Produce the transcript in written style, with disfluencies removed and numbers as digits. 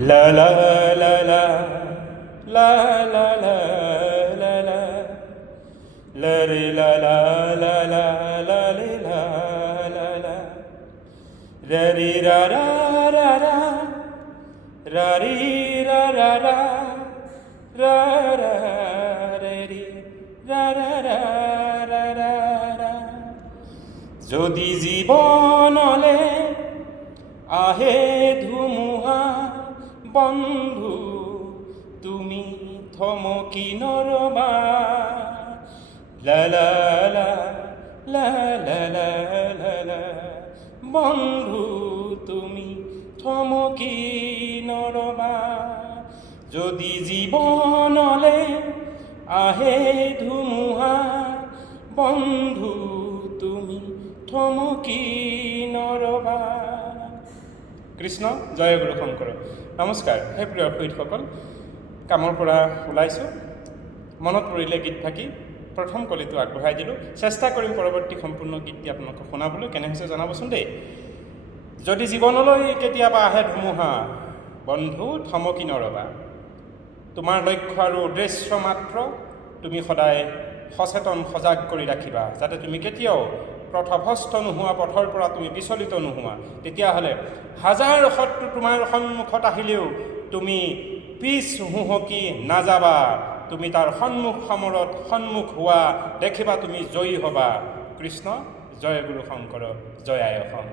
La la la la la la la la la la re la la la la la re la la la ra re ra ra ra ra ra re ra ra ra ra ra re ri ra ra ra ra ra ra যদি জীবনলে আহে ধুমুহা বন্ধু তুমি থমকি নৰবা লা লা লা লা লা লা লা লা বন্ধু তুমি থমকি নৰবা যদি জীবনলে আহে ধুমুহা বন্ধু তুমি থমকি নৰবা। কৃষ্ণ জয় গুৰু শংকৰ। নমস্কাৰ হে প্ৰিয় সৈতসকল, কামৰ পৰা ওলাইছোঁ, মনত পৰিলে গীতফাঁকি প্ৰথম কলিটো আগবঢ়াই দিলোঁ। চেষ্টা কৰিম পৰৱৰ্তী সম্পূৰ্ণ গীতটি আপোনালোকক শুনাবলৈ। কেনে হৈছে জনাবচোন দেই। যদি জীৱনলৈ কেতিয়াবা আহে ধুমুহা বন্ধু থমকি নৰবা, তোমাৰ লক্ষ্য আৰু উদ্দেশ্য মাত্ৰ তুমি সদায় সচেতন সজাগ কৰি ৰাখিবা, যাতে তুমি কেতিয়াও পথভ্ৰষ্ট নোহোৱা, পথৰ পৰা তুমি বিচলিত নোহোৱা। তেতিয়াহ'লে হাজাৰ শত্ৰু তোমাৰ সন্মুখত আহিলেও তুমি পিছ হুহকি নাযাবা, তুমি তাৰ সন্মুখ সমৰত সন্মুখ হোৱা দেখিবা, তুমি জয়ী হ'বা। কৃষ্ণ জয় গুৰু শংকৰ, জয় আই অসম।